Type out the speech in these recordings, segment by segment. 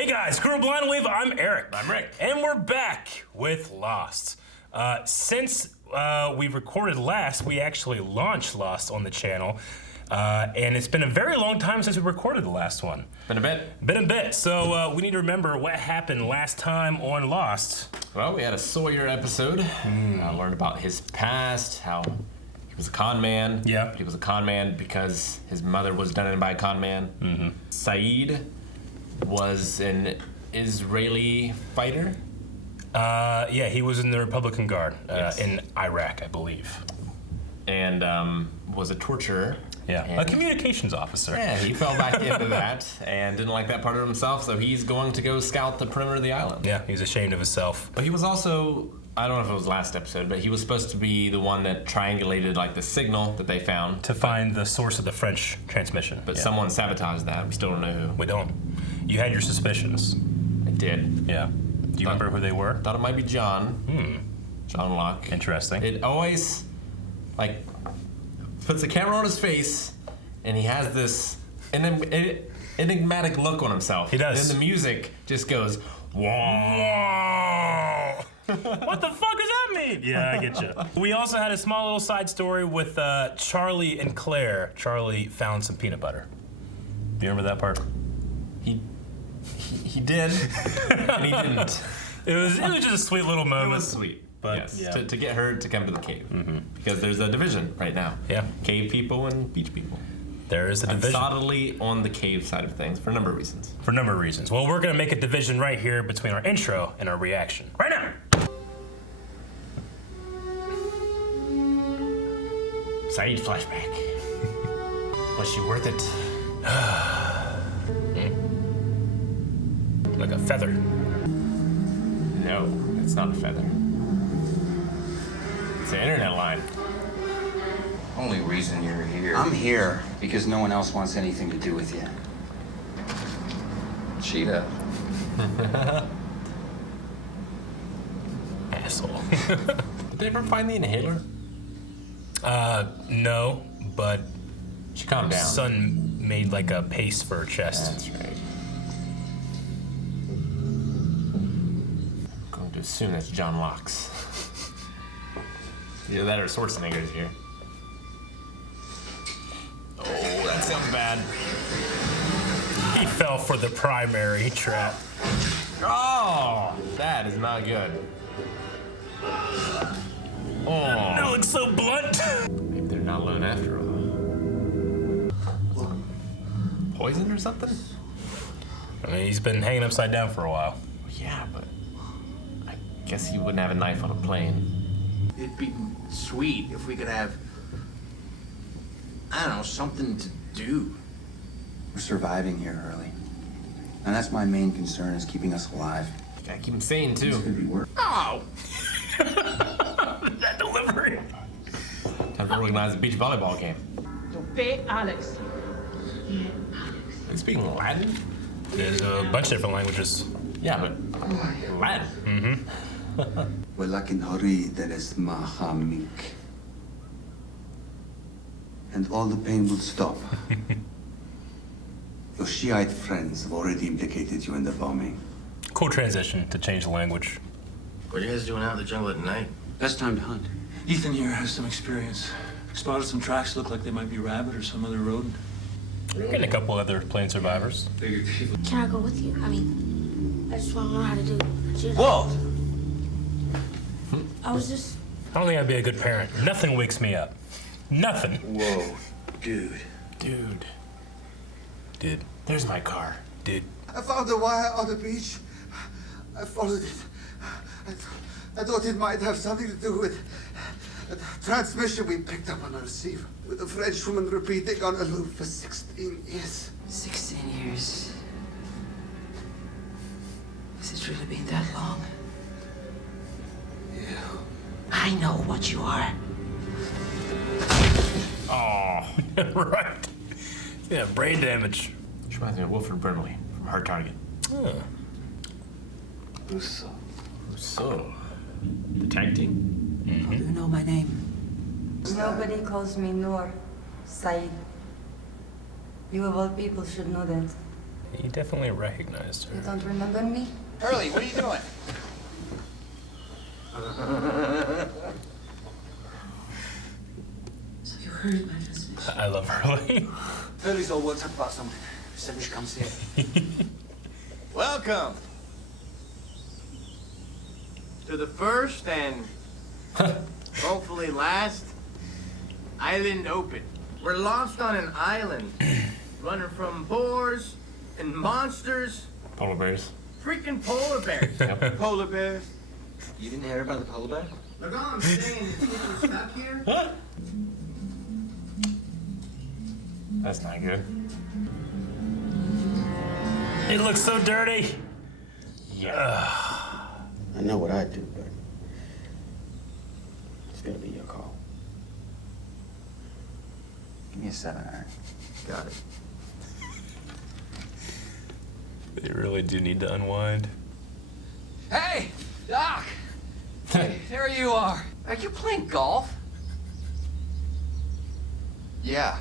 Hey guys, Crew of Blind Wave, I'm Eric. I'm Rick. And we're back with Lost. Since we recorded last, we actually launched Lost on the channel. And it's been a very long time since we recorded the last one. Been a bit. So we need to remember what happened last time on Lost. Well, we had a Sawyer episode. I learned about his past, how he was a con man. Yeah. He was a con man because his mother was done in by a con man. Saeed was an Israeli fighter. Yeah, he was in the Republican Guard Yes. in Iraq, I believe. And was a torturer. Yeah, And a communications officer. yeah, he fell back into that and didn't like that part of himself, so he's going to go scout the perimeter of the island. Yeah, he's ashamed of himself. But he was also, I don't know if it was last episode, but he was supposed to be the one that triangulated like the signal that they found. To find the source of the French transmission. But Yeah. someone sabotaged that. We still don't know who. We don't. You had your suspicions. I did. Yeah. Do you remember who they were? Thought it might be John. John Locke. Interesting. It always, like, puts the camera on his face, and he has this enigmatic look on himself. He does. And then the music just goes, whoa. What the fuck does that mean? Yeah, I get you. We also had a small little side story with Charlie and Claire. Charlie found some peanut butter. Do you remember that part? He did, and he didn't. It was just a sweet little moment. It was sweet. But, yes, yeah. to get her to come to the cave. Because there's a division right now. Yeah. Cave people and beach people. There is a I'm division. solidly on the cave side of things for a number of reasons. For a number of reasons. Well, we're gonna make a division right here between our intro and our reaction. Right now! Saeed flashback. Was she worth it? Like a feather. No, it's not a feather. It's an internet line. Only reason you're here. I'm here because no one else wants anything to do with you. Cheetah. Asshole. Did they ever find the inhaler? No, but She calmed down. Son made like a paste for her chest. That's right. I'm going to assume that's John Locke's. Either that or Schwarzenegger's here. Oh, that sounds bad. He fell for the primary trap. Oh, that is not good. Oh, No, it's so blunt. maybe they're not alone after all. Poison or something? I mean, he's been hanging upside down for a while. Yeah, but I guess he wouldn't have a knife on a plane. It'd be sweet if we could have, I don't know, something to do. We're surviving here early. And that's my main concern, is keeping us alive. You gotta keep him sane too. be work. Oh! That delivery. Time to organize a beach volleyball game. Pay Alex. Are you speaking Latin? There's a bunch of different languages. Yeah, but Latin. ولكن أريد أن أسمعها منك. And all the pain will stop. Your Shiite friends have already implicated you in the bombing. Cool transition to change the language. What are you guys doing out in the jungle at night? Best time to hunt. Ethan here has some experience. Spotted some tracks that look like they might be rabbit or some other rodent. And a couple other plane survivors. Can I go with you? I mean, I just want to learn how to do jiu-jitsu. Whoa! I was just... I don't think I'd be a good parent. Nothing wakes me up. Nothing. Whoa, dude. Dude, Dude. there's my car. Dude. I found a wire on the beach. I followed it. I thought it might have something to do with a transmission we picked up on a receiver with a French woman repeating on a loop for 16 years. 16 years. Has it really been that long? Yeah. I know what you are. Oh, Right. Yeah, brain damage. she reminds me of Wilford Brimley from Hard Target. Huh. So, the tag team? How do you know my name? Nobody calls me Noor. Saeed. You of all people should know that. He definitely recognized her. You don't remember me? Hurley, what are you doing? So you heard my transmission. I love Hurley. Hurley's all worked up about something. Said we should come see it. Welcome to the first and hopefully last Island Open. We're lost on an island, running from boars and monsters. Polar bears. Freaking polar bears. Polar bears. You didn't hear about the polar bear? Look, all I'm saying is people stuck here. That's not good. It looks so dirty. Yeah. I know what I'd do, but it's gonna be your call. Give me a 7-iron. Got it. They really do need to unwind. Hey, Doc. Hey, there you are. Are you playing golf? Yeah.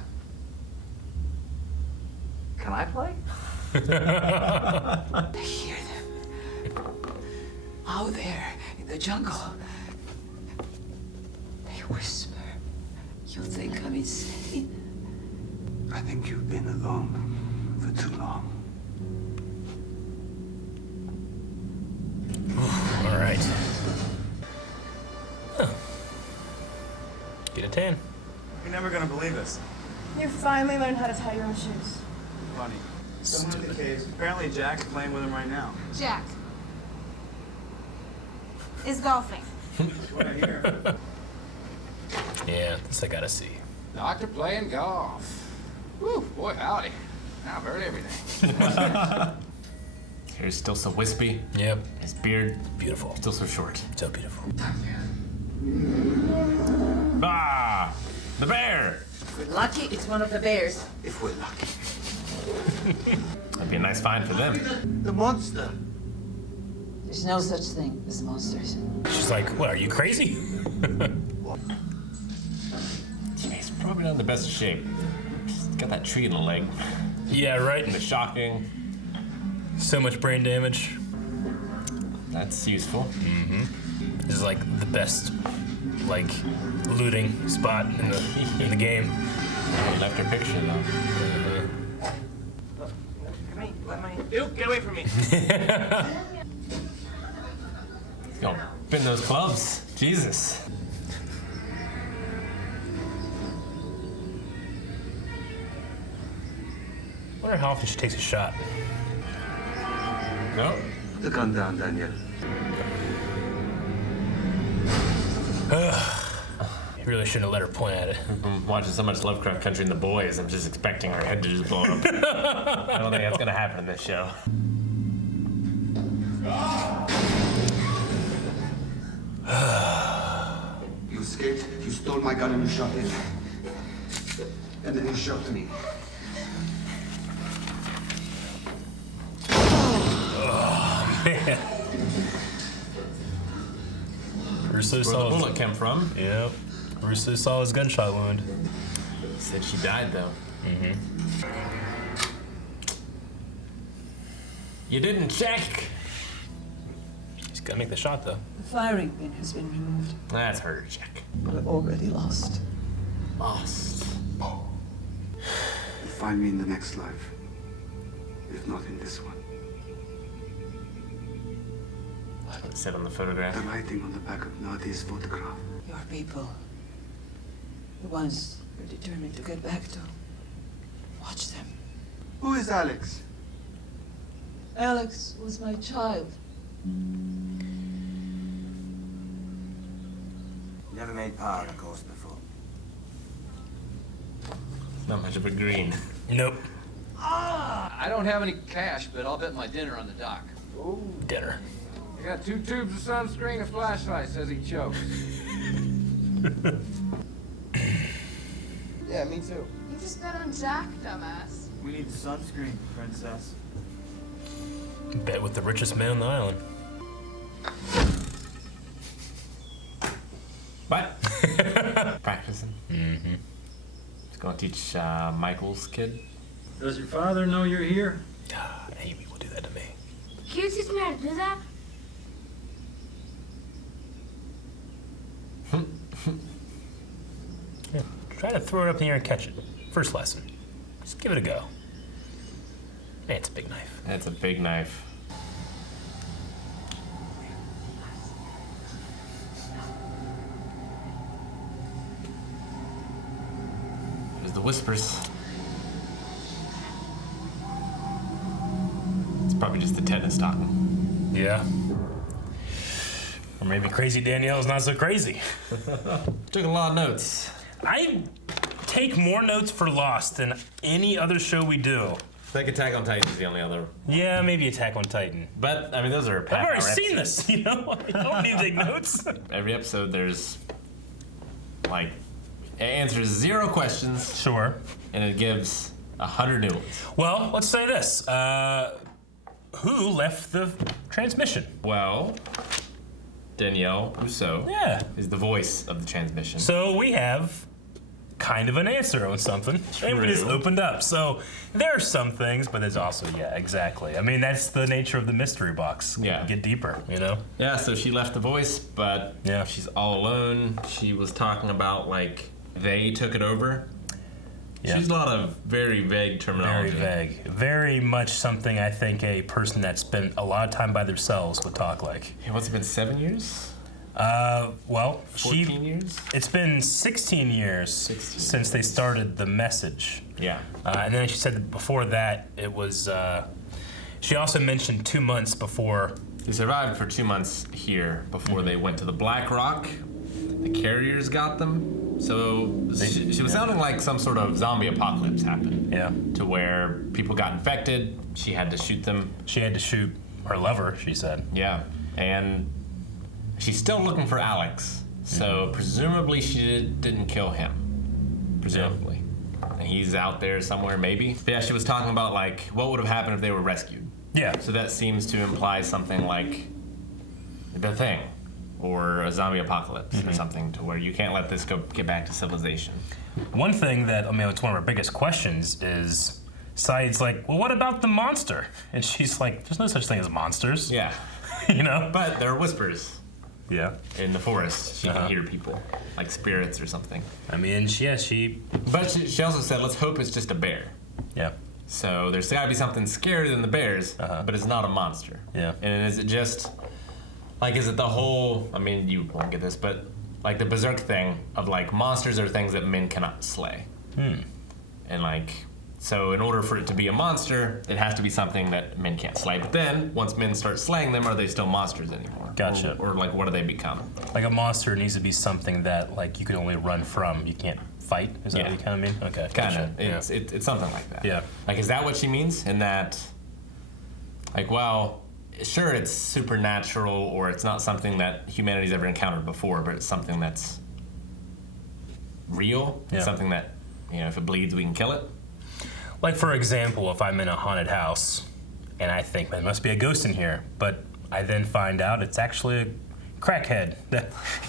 Can I play? I hear them. Out there in the jungle. They whisper. You think I'm insane? I think you've been alone for too long. All right. Huh. Get a 10. You're never gonna believe us. You finally learned how to tie your own shoes. Funny. Someone in the cave. Apparently Jack's playing with him right now. Jack is golfing. That's what I hear. Yeah, this I gotta see. Doctor playing golf. Woo, boy, howdy. Now I've heard everything. Hair's still so wispy. Yep. His beard, Beautiful. still so short. So beautiful. Ah! The bear! Lucky it's one of the bears. If we're lucky. That'd be a nice find for them. The monster. There's no such thing as monsters. She's like, what, are you crazy? He's probably not in the best of shape. He's got that tree in the leg. Yeah, right? And the shocking. So much brain damage. That's useful. This is like the best, like, looting spot in the game. Oh, he left her picture though. Duke, get away from me. He's gonna pin those clubs. Jesus. I wonder how often she takes a shot. No. Put the gun down, Daniel. You really shouldn't have let her point at it. I've been watching so much Lovecraft Country and the Boys, I'm just expecting her head to just blow up. I don't think that's gonna happen in this show. You escaped, you stole my gun and you shot him. And then you shot me. Man. Russo Where saw the his, bullet came from. Yep. Russo saw his gunshot wound. Said she died though. You didn't check. He's gotta make the shot though. The firing pin has been removed. That's her to check. We're already lost. Lost. You'll find me in the next life. If not in this one. It said on the photograph. The writing on the back of Nadia's photograph. Your people. The ones you're determined to get back to. Watch them. Who is Alex? Alex was my child. Never made power in a course before. Not much of a green. Nope. I don't have any cash, but I'll bet my dinner on the dock. Dinner. I got 2 tubes of sunscreen, a flashlight, says he chokes. Yeah, me too. You just bet on Jack, dumbass. We need sunscreen, princess. Bet with the richest man on the island. What? Practicing. He's gonna teach Michael's kid. Does your father know you're here? Amy will do that to me. Can you teach me how to do that? Yeah, try to throw it up in the air and catch it. First lesson. Just give it a go. Man, it's a big knife. It's a big knife. There's the whispers. It's probably just the tetanus talking. Yeah. Or maybe crazy Danielle's not so crazy. Took a lot of notes. I take more notes for Lost than any other show we do. I think Attack on Titan is the only other. Yeah, maybe Attack on Titan. But, I mean, those are I've already seen this, you know? I don't need to take notes. Every episode, there's, like, it answers 0 questions. Sure. And it gives 100 new ones. Well, let's say this. Who left the transmission? Well, Danielle Rousseau is the voice of the transmission. So we have kind of an answer on something. And we just opened up. So there are some things, but there's also, yeah, exactly. I mean, that's the nature of the mystery box. Yeah. Get deeper, you know? Yeah, so she left the voice, but she's all alone. She was talking about, like, they took it over. Yeah. She's a lot of very vague terminology. Very vague. Very much something I think a person that spent a lot of time by themselves would talk like. Yeah, what's it been, 7 years? Well, 14 years? It's been 16 years since they started the message. Yeah. And then she said that before that, it was, she also mentioned 2 months before. They survived for 2 months here before they went to the Black Rock. The carriers got them. So she was sounding like some sort of zombie apocalypse happened. Yeah. To where people got infected. She had to shoot them. She had to shoot her lover, she said. Yeah. And she's still looking for Alex. So presumably she didn't kill him. Presumably. And he's out there somewhere, maybe. But yeah, she was talking about, like, what would have happened if they were rescued. Yeah. So that seems to imply something like The Thing. Or a zombie apocalypse or something, to where you can't let this get back to civilization. One thing that, I mean, it's one of our biggest questions is, Saeed's like, well, what about the monster? And she's like, there's no such thing as monsters. Yeah. You know? But there are whispers. Yeah. In the forest, she can hear people, like spirits or something. I mean, she... But she also said, let's hope it's just a bear. Yeah. So there's gotta be something scarier than the bears, but it's not a monster. Yeah. And is it just... Like, is it the whole, I mean, you won't get this, but like the berserk thing of, like, monsters are things that men cannot slay. And, like, so in order for it to be a monster, it has to be something that men can't slay. But then, once men start slaying them, are they still monsters anymore? Gotcha. Or like, what do they become? Like, a monster needs to be something that, like, you can only run from. You can't fight? Is that what you kind of mean? Okay. Kind gotcha. of. It's something like that. Yeah. Like, is that what she means? In that, like, well... Sure, it's supernatural, or it's not something that humanity's ever encountered before, but it's something that's real. Yeah. Something that, you know, if it bleeds, we can kill it. Like, for example, if I'm in a haunted house and I think, man, there must be a ghost in here, but I then find out it's actually a crackhead.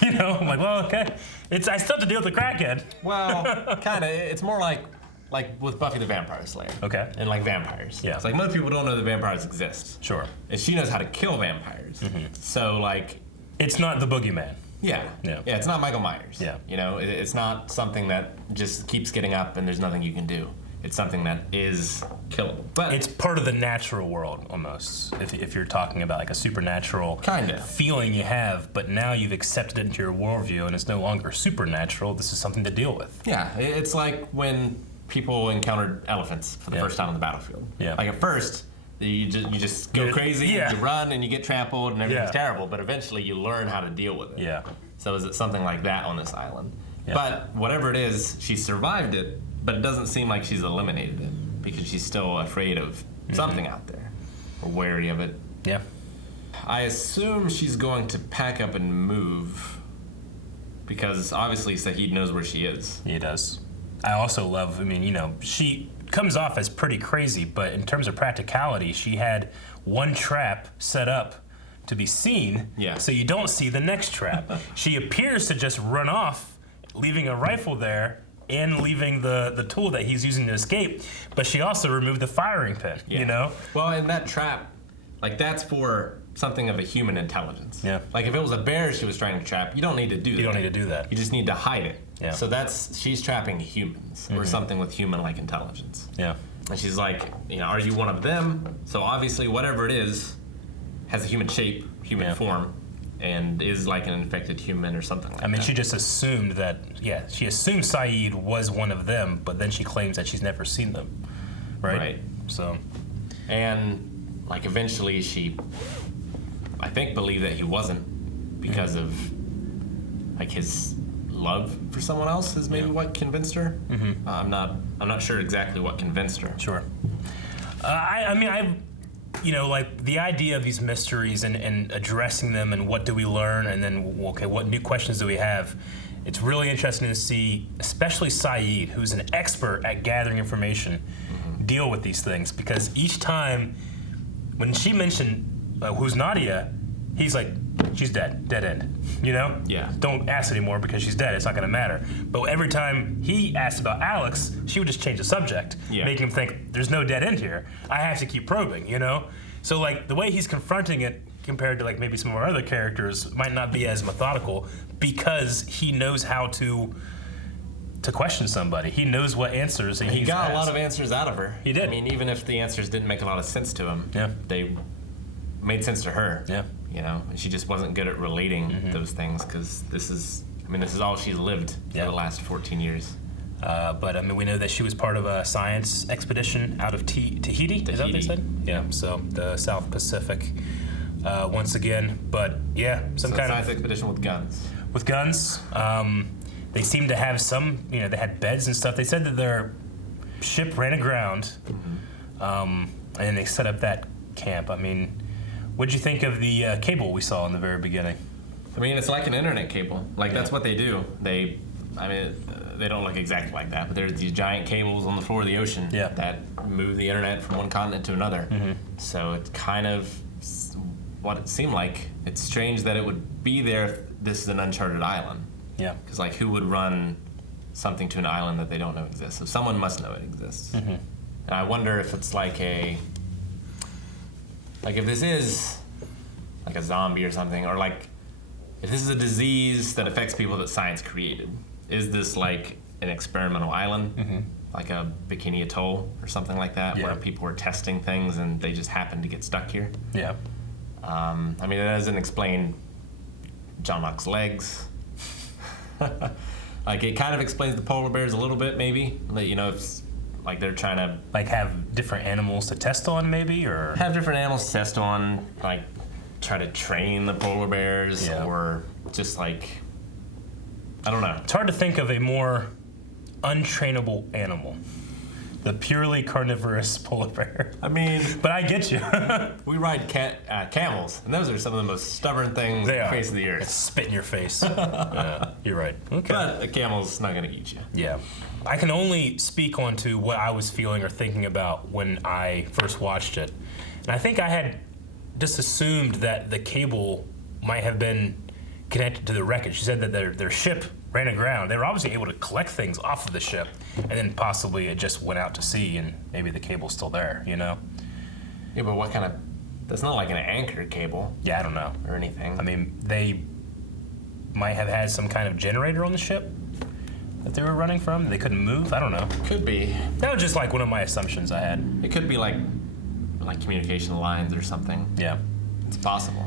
You know, I'm like, well, okay. I still have to deal with the crackhead. Well, kind of. It's more like with Buffy the Vampire Slayer. Okay. And like vampires. Yeah. It's like most people don't know that vampires exist. Sure. And she knows how to kill vampires. So, like... It's not the boogeyman. Yeah. Yeah. Yeah, it's not Michael Myers. Yeah. You know, it's not something that just keeps getting up and there's nothing you can do. It's something that is killable. But it's part of the natural world, almost, if you're talking about, like, a supernatural feeling you have, but now you've accepted it into your worldview and it's no longer supernatural. This is something to deal with. Yeah, it's like when people encountered elephants for the first time on the battlefield. Yeah. Like, at first, you just go crazy, you run and you get trampled and everything's terrible, but eventually you learn how to deal with it. Yeah. So is it something like that on this island? Yeah. But whatever it is, she survived it, but it doesn't seem like she's eliminated it because she's still afraid of something out there or wary of it. Yeah. I assume she's going to pack up and move because obviously Saeed knows where she is. He does. I also love, I mean, you know, she comes off as pretty crazy, but in terms of practicality, she had one trap set up to be seen, so you don't see the next trap. She appears to just run off, leaving a rifle there, and leaving the tool that he's using to escape, but she also removed the firing pin, you know? Well, and that trap, like that's for something of a human intelligence. Yeah. Like if it was a bear she was trying to trap, you don't need to do that. You don't need to do that. You just need to hide it. Yeah. So she's trapping humans or something with human-like intelligence. Yeah. And she's like, you know, are you one of them? So obviously whatever it is has a human shape, human form, and is like an infected human or something like that. I mean, she just assumed that, she assumed Saeed was one of them, but then she claims that she's never seen them, right? Right. So. And, like, eventually she, I think, believed that he wasn't because of, like, his love for someone else is maybe what convinced her. Mm-hmm. I'm not sure exactly what convinced her. Sure. I mean, you know, like the idea of these mysteries and addressing them and what do we learn and then, okay, what new questions do we have? It's really interesting to see, especially Saeed, who's an expert at gathering information, deal with these things. Because each time, when she mentioned who's Nadia, he's like, she's dead end, you know? Yeah. Don't ask anymore because she's dead, it's not gonna matter. But every time he asked about Alex, she would just change the subject, making him think, there's no dead end here. I have to keep probing, you know? So like, the way he's confronting it compared to like maybe some of our other characters might not be as methodical because he knows how to question somebody. He knows what answers he got a lot of answers out of her. He did. I mean, even if the answers didn't make a lot of sense to him, they made sense to her. Yeah. You know, and she just wasn't good at relating those things because this is all she's lived for the last 14 years. But I mean, we know that she was part of a science expedition out of Tahiti. Is that what they said? Yeah. So the South Pacific, once again. But yeah, some kind science expedition with guns. With guns. They seem to have some. You know, they had beds and stuff. They said that their ship ran aground, and they set up that camp. I mean, what did you think of the cable we saw in the very beginning? I mean, it's like an internet cable. Like that's what they do. They don't look exactly like that, but there's these giant cables on the floor of the ocean that move the internet from one continent to another. So it's kind of what it seemed like. It's strange that it would be there if this is an uncharted island. Yeah. Because like, who would run something to an island that they don't know exists? So someone must know it exists. And I wonder if it's like if this is like a zombie or something, or like if this is a disease that affects people that science created. Is this like an experimental island, like a Bikini Atoll or something like that, where people are testing things and they just happen to get stuck here? Yeah. I mean, it doesn't explain John Locke's legs. Like, it kind of explains the polar bears a little bit, maybe. Like, you know, it's like they're trying to like have different animals to test on, maybe, or have different animals to test on, like try to train the polar bears, or just like, I don't know. It's hard to think of a more untrainable animal. The purely carnivorous polar bear. I mean, but I get you. We ride camels, and those are some of the most stubborn things on the face of the earth. It's spit in your face. Yeah, you're right. Okay. But a camel's not going to eat you. Yeah. I can only speak on to what I was feeling or thinking about when I first watched it. And I think I had just assumed that the cable might have been connected to the wreckage. She said that their ship ran aground. They were obviously able to collect things off of the ship, and then possibly it just went out to sea, and maybe the cable's still there, you know? Yeah, but what kind of... That's not like an anchor cable. Yeah, I don't know. Or anything. I mean, they might have had some kind of generator on the ship that they were running from. They couldn't move. I don't know. Could be. That was just like one of my assumptions I had. It could be like communication lines or something. Yeah. It's possible.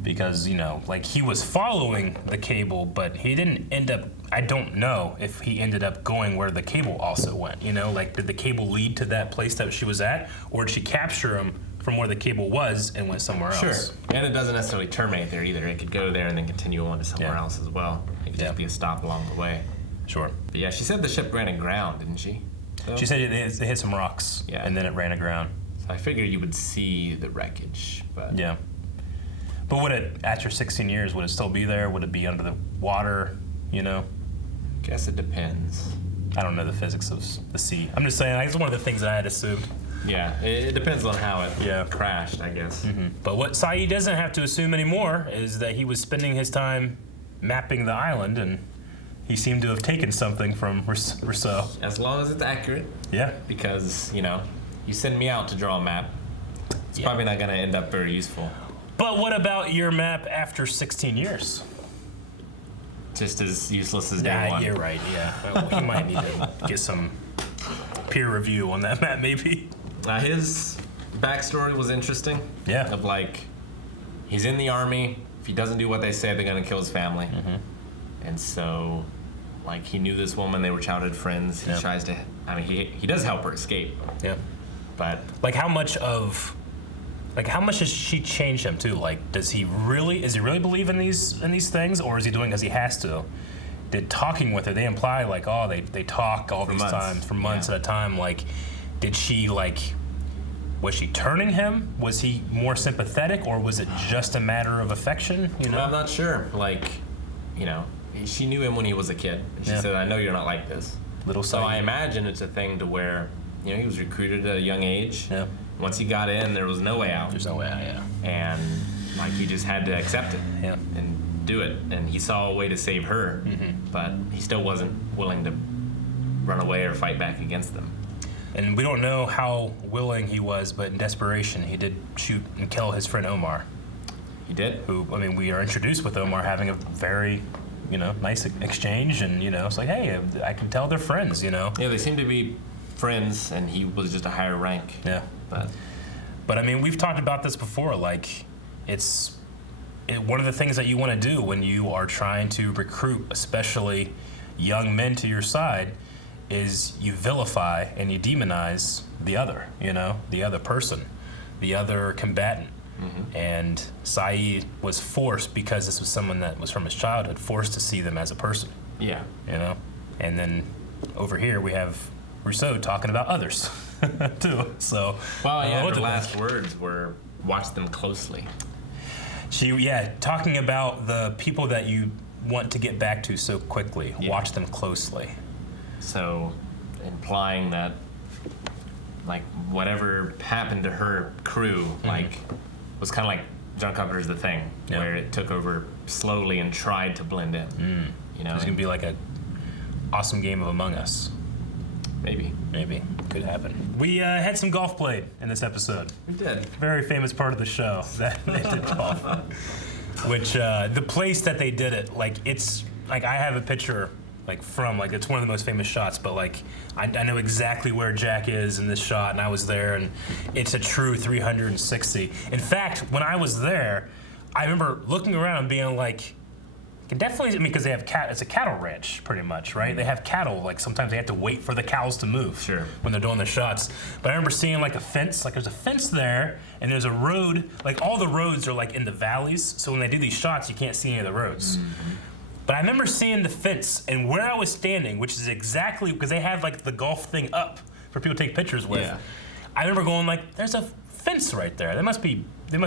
Because, you know, like he was following the cable, but he didn't end up, I don't know if he ended up going where the cable also went, you know? Like, did the cable lead to that place that she was at, or did she capture him from where the cable was and went somewhere else? Sure. And it doesn't necessarily terminate there either. It could go there and then continue on to somewhere else as well. It could just be a stop along the way. Sure. But yeah, she said the ship ran aground, didn't she? So? She said it hit some rocks, and then it ran aground. So I figured you would see the wreckage, but... Yeah. But would it, after 16 years, would it still be there? Would it be under the water, you know? Guess it depends. I don't know the physics of the sea. I'm just saying, it's one of the things that I had assumed. Yeah, it depends on how it crashed, I guess. But what Saeed doesn't have to assume anymore is that he was spending his time mapping the island, and he seemed to have taken something from Rousseau. As long as it's accurate. Yeah. Because, you know, you send me out to draw a map, it's probably not going to end up very useful. But what about your map after 16 years? Just as useless as day one. You're right, yeah. Well, he might need to get some peer review on that map, maybe. His backstory was interesting. Yeah. Of like, he's in the army. If he doesn't do what they say, they're going to kill his family. Mm-hmm. And so, like, he knew this woman. They were childhood friends. He tries to, I mean, he does help her escape. Yeah. But like, how much has she changed him too? Like, does he really believe in these things, or is he doing it because he has to? Did talking with her, they imply like, oh, they talk all these times for months at a time. Like, did she was she turning him? Was he more sympathetic, or was it just a matter of affection? You know, I'm not sure. Like, you know, she knew him when he was a kid. And she said, "I know you're not like this." So I imagine it's a thing to where, you know, he was recruited at a young age. Yeah. Once he got in, there was no way out. There's no way out, yeah. And like, he just had to accept it. Yeah. And do it. And he saw a way to save her, but he still wasn't willing to run away or fight back against them. And we don't know how willing he was, but in desperation, he did shoot and kill his friend Omar. He did? Who, I mean, we are introduced with Omar having a very, you know, nice exchange, and, you know, it's like, hey, I can tell they're friends, you know? Yeah, they seem to be friends, and he was just a higher rank. Yeah. But I mean, we've talked about this before, like, one of the things that you want to do when you are trying to recruit, especially young men to your side, is you vilify and you demonize the other, you know, the other person, the other combatant. And Saeed was forced, because this was someone that was from his childhood, forced to see them as a person. Yeah. You know? And then over here we have Rousseau talking about others too. So, well, yeah, her last words were, watch them closely. Talking about the people that you want to get back to so quickly. Yeah. Watch them closely. So, implying that, like, whatever happened to her crew, like, was kind of like John Carpenter's The Thing, where it took over slowly and tried to blend in. You know, it's gonna be like a awesome game of Among Us. Maybe could happen. We had some golf played in this episode. We did. Very famous part of the show that they did golf. Which the place that they did it, like, it's like, I have a picture like from, like, it's one of the most famous shots, but like I know exactly where Jack is in this shot, and I was there, and it's a true 360. In fact, when I was there, I remember looking around and being like, can definitely, I mean, because they have it's a cattle ranch, pretty much, right? They have cattle, like, sometimes they have to wait for the cows to move when they're doing the shots. But I remember seeing, like, a fence, like, there's a fence there, and there's a road, like, all the roads are, like, in the valleys, so when they do these shots, you can't see any of the roads. But I remember seeing the fence, and where I was standing, which is exactly, because they have, like, the golf thing up for people to take pictures with. Yeah. I remember going, like, there's a fence right there. They must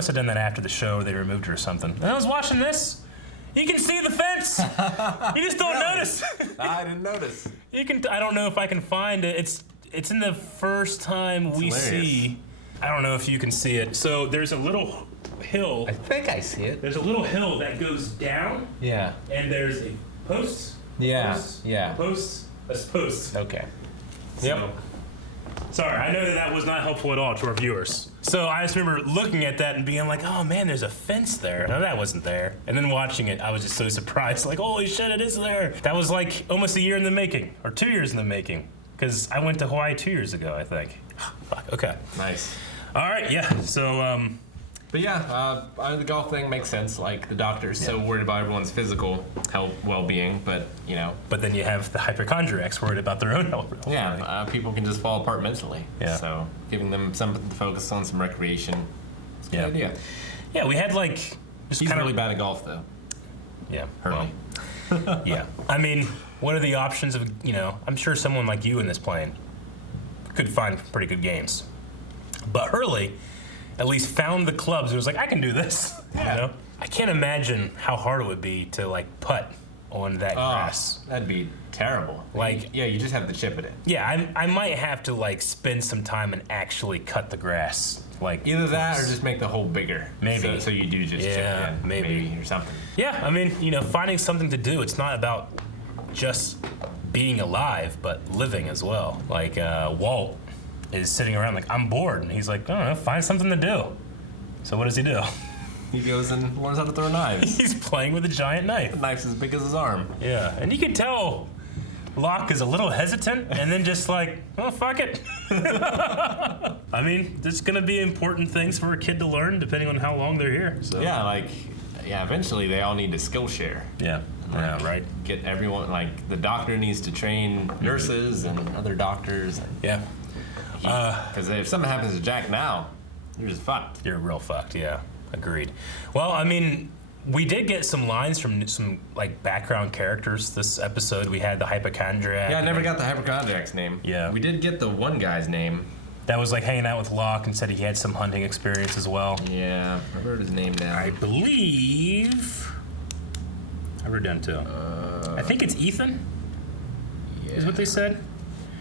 have done that after the show, or they removed it or something. And I was watching this. You can see the fence. You just don't notice. I didn't notice. I don't know if I can find it. It's in the first time we see. I don't know if you can see it. So there's a little hill. I think I see it. There's a little hill that goes down. Yeah. And there's a post. Yeah. A post. Okay. So, sorry, I know that was not helpful at all to our viewers. So I just remember looking at that and being like, oh man, there's a fence there. No, that wasn't there. And then watching it, I was just so surprised, like, holy shit, it is there. That was like almost a year in the making, or 2 years in the making. Because I went to Hawaii 2 years ago, I think. Fuck, okay. Nice. All right, yeah, so, But yeah, the golf thing makes sense. Like, the doctor's so worried about everyone's physical health, well-being, but, you know. But then you have the hypochondriacs worried about their own health. Yeah, people can just fall apart mentally. Yeah. So giving them something to focus on, some recreation, it's a good idea. Yeah, we had, like, just He's really bad at golf, though. Yeah. Hurley. Yeah. I mean, what are the options of, you know, I'm sure someone like you in this plane could find pretty good games. But Hurley at least found the clubs and was like, I can do this. Yeah. You know? I can't imagine how hard it would be to, like, putt on that grass. That'd be terrible. Like, yeah, you just have to chip it in. Yeah, I might have to, like, spend some time and actually cut the grass. Like, either that or just make the hole bigger. Maybe. So you do just chip it in. Maybe or something. Yeah, I mean, you know, finding something to do. It's not about just being alive, but living as well. Like Walt is sitting around like, I'm bored, and he's like, I don't know, find something to do. So what does he do? He goes and learns how to throw knives. He's playing with a giant knife. The knife's as big as his arm. Yeah, and you can tell Locke is a little hesitant, and then just like, oh, fuck it. I mean, there's gonna be important things for a kid to learn depending on how long they're here. So. Yeah, eventually they all need to skill share. Yeah, yeah, right. Get everyone, like, the doctor needs to train nurses and other doctors. And yeah. Because if something happens to Jack now, you're just fucked. You're real fucked, yeah. Agreed. Well, I mean, we did get some lines from some like background characters this episode. We had the hypochondriac. Yeah, I never got the hypochondriac's name. Yeah. We did get the one guy's name. That was like hanging out with Locke and said he had some hunting experience as well. Yeah, I wrote his name down. I believe I wrote down too. I think it's Ethan. Yeah. Is what they said.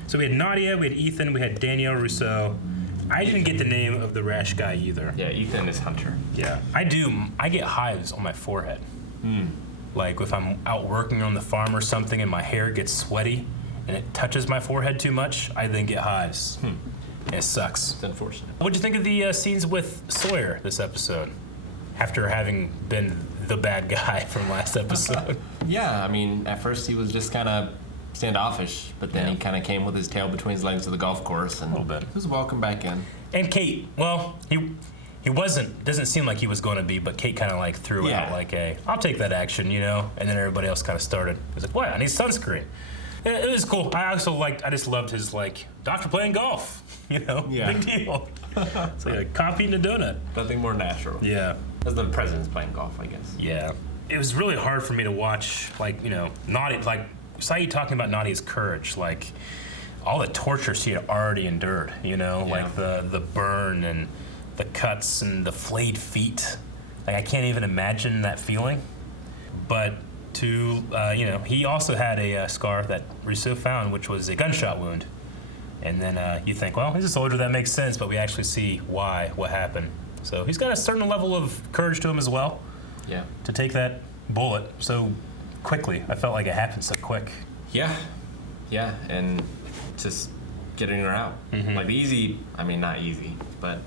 So we had Nadia, we had Ethan, we had Danielle Rousseau. I didn't get the name of the rash guy either. Yeah, Ethan is Hunter. Yeah, I do. I get hives on my forehead. Like if I'm out working on the farm or something and my hair gets sweaty and it touches my forehead too much, I then get hives. It sucks. It's unfortunate. What'd you think of the scenes with Sawyer this episode? After having been the bad guy from last episode. Yeah, I mean, at first he was just kind of standoffish, but then he kind of came with his tail between his legs to the golf course, and a little bit. He was welcome back in. And Kate, well, he wasn't. Doesn't seem like he was going to be, but Kate kind of like threw out like I'll take that action, you know. And then everybody else kind of started. He was like, what? I need sunscreen. It was cool. I just loved his like doctor playing golf, you know. Yeah. Big deal. It's like a coffee and a donut. Nothing more natural. Yeah. As the president's playing golf, I guess. Yeah. It was really hard for me to watch, like, you know, Nadia, like. Saeed talking about Nadia's courage, like all the torture she had already endured, you know, like the burn and the cuts and the flayed feet. Like I can't even imagine that feeling. But you know, he also had a scar that Rousseau found, which was a gunshot wound. And then you think, well, he's a soldier, that makes sense, but we actually see what happened. So he's got a certain level of courage to him as well. Yeah. To take that bullet so quickly. I felt like it happened so quick. Yeah, and just getting her out. Like the easy, I mean not easy, but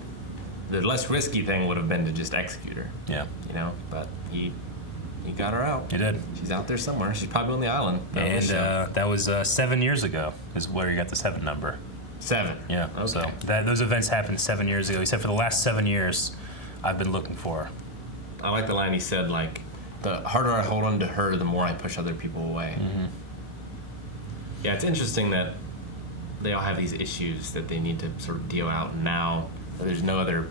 the less risky thing would have been to just execute her. Yeah. You know, but he got her out. He did. She's out there somewhere. She's probably on the island. And that was 7 years ago is where you got the 7 number. 7? Yeah. Okay. So those events happened 7 years ago. He said for the last 7 years, I've been looking for her. I like the line he said, like, the harder I hold on to her, the more I push other people away. Yeah, it's interesting that they all have these issues that they need to sort of deal out, and now there's no other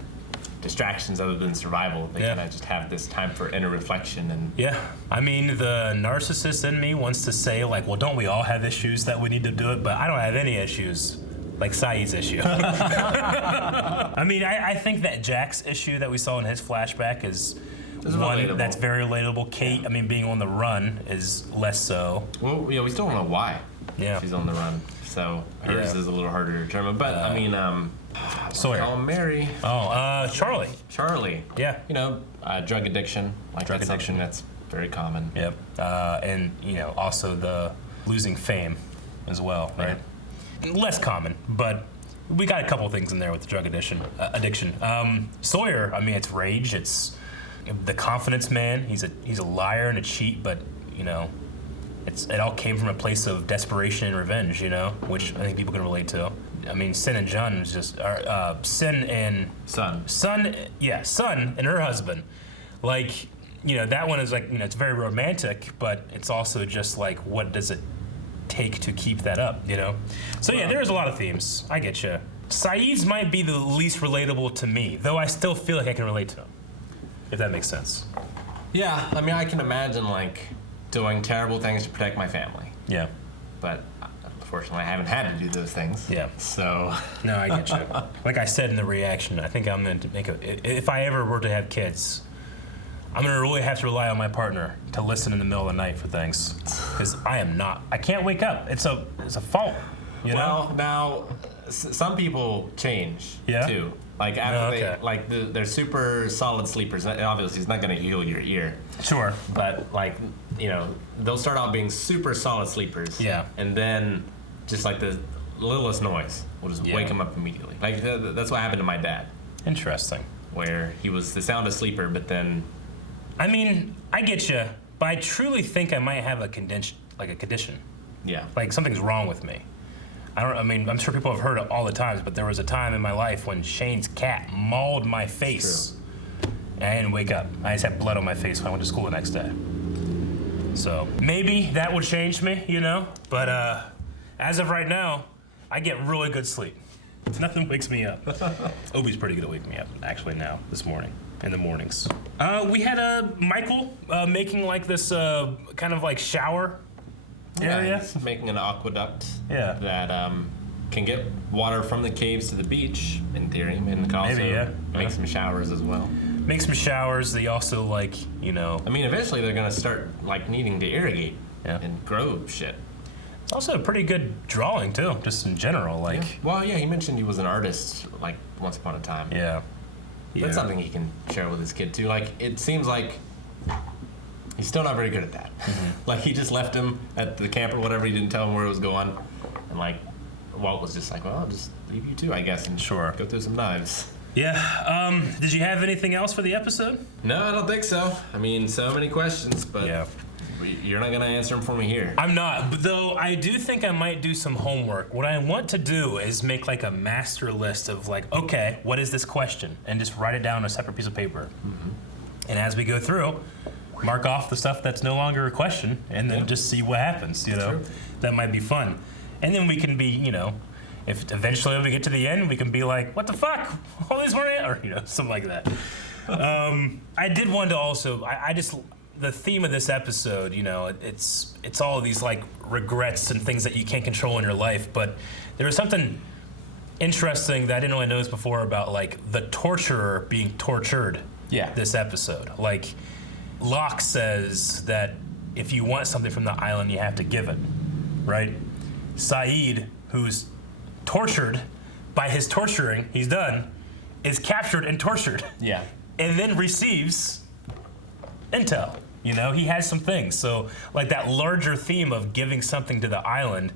distractions other than survival. They kind of just have this time for inner reflection. And yeah, I mean, the narcissist in me wants to say, like, well, don't we all have issues that we need to do it? But I don't have any issues like Saeed's issue. I mean, I think that Jack's issue that we saw in his flashback is one relatable. That's very relatable. Kate, I mean, being on the run is less so. Well, yeah, we still don't know why she's on the run. So hers is a little harder to determine. But I mean, Sawyer. Call him Mary. Oh, Charlie. Charlie. Yeah. You know, drug addiction. Like Drug that's addiction. something that's very common. Yep. And, you know, also the losing fame as well, right? Less common, but we got a couple things in there with the drug addiction. Sawyer, I mean, it's rage. It's the confidence man. He's a liar and a cheat, but, you know, it all came from a place of desperation and revenge, you know, which I think people can relate to. I mean, Sin and Jun was just Sin and Son and her husband. Like, you know, that one is like, you know, it's very romantic, but it's also just like, what does it take to keep that up, you know? So yeah, there's a lot of themes. I get you. Saeed's might be the least relatable to me, though I still feel like I can relate to him, if that makes sense. Yeah, I mean, I can imagine like doing terrible things to protect my family. Yeah. But unfortunately, I haven't had to do those things. Yeah. So. No, I get you. Like I said in the reaction, I think I'm going to make if I ever were to have kids, I'm going to really have to rely on my partner to listen in the middle of the night for things. Because I can't wake up. It's a fault, you know? Well, now, some people change, too. Like after Okay. they, like they're super solid sleepers. Obviously, it's not going to heal your ear. Sure. But like, you know, they'll start out being super solid sleepers. Yeah. And then just like the littlest noise will just wake him up immediately. Like that's what happened to my dad. Interesting. Where he was the soundest sleeper, but then. I mean, I get you, but I truly think I might have a condition. Yeah. Like something's wrong with me. I mean, I'm sure people have heard it all the times, but there was a time in my life when Shane's cat mauled my face. And I didn't wake up. I just had blood on my face when I went to school the next day. So maybe that would change me, you know? But as of right now, I get really good sleep. Nothing wakes me up. Obi's pretty good at waking me up, actually, now, this morning, in the mornings. We had Michael making like this kind of like shower area. He's making an aqueduct. Yeah. That can get water from the caves to the beach, in theory, and can also make some showers as well. Make some showers. They also like, you know. I mean, eventually they're gonna start like needing to irrigate and grow shit. It's also a pretty good drawing too, just in general. Like. Yeah. Well, yeah, he mentioned he was an artist like once upon a time. Yeah. That's something he can share with his kid too. Like it seems like he's still not very good at that. Like he just left him at the camp or whatever. He didn't tell him where it was going, and like Walt was just like, "Well, I'll just leave you too, I guess, and go through some knives." Yeah. Did you have anything else for the episode? No, I don't think so. I mean, so many questions, but you're not gonna answer them for me here. I'm not, but though I do think I might do some homework. What I want to do is make like a master list of like, okay, what is this question? And just write it down on a separate piece of paper. And as we go through, mark off the stuff that's no longer a question and then just see what happens, you know? That might be fun. And then we can be, you know, if eventually we get to the end, we can be like, what the fuck? All these weren't it? Or, you know, something like that. I did want to also, I just, the theme of this episode, you know, it's all of these like regrets and things that you can't control in your life, but there was something interesting that I didn't really notice before about like the torturer being tortured. This episode. Like Locke says that if you want something from the island, you have to give it, right? Saeed, who's tortured by his torturing he's done, is captured and tortured. Yeah. And then receives intel. You know, he has some things. So like that larger theme of giving something to the island,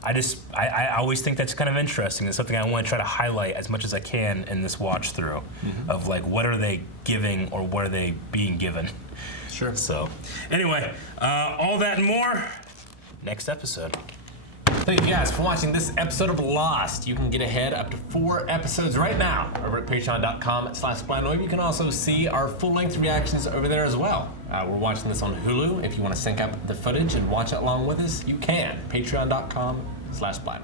I always think that's kind of interesting. It's something I want to try to highlight as much as I can in this watch through of like what are they giving or what are they being given. Sure. So anyway, all that and more next episode. Thank you guys for watching this episode of Lost. You can get ahead up to 4 episodes right now over at patreon.com/SplatoNoib. You can also see our full-length reactions over there as well. We're watching this on Hulu. If you want to sync up the footage and watch it along with us, you can. Patreon.com/SplatoNoib.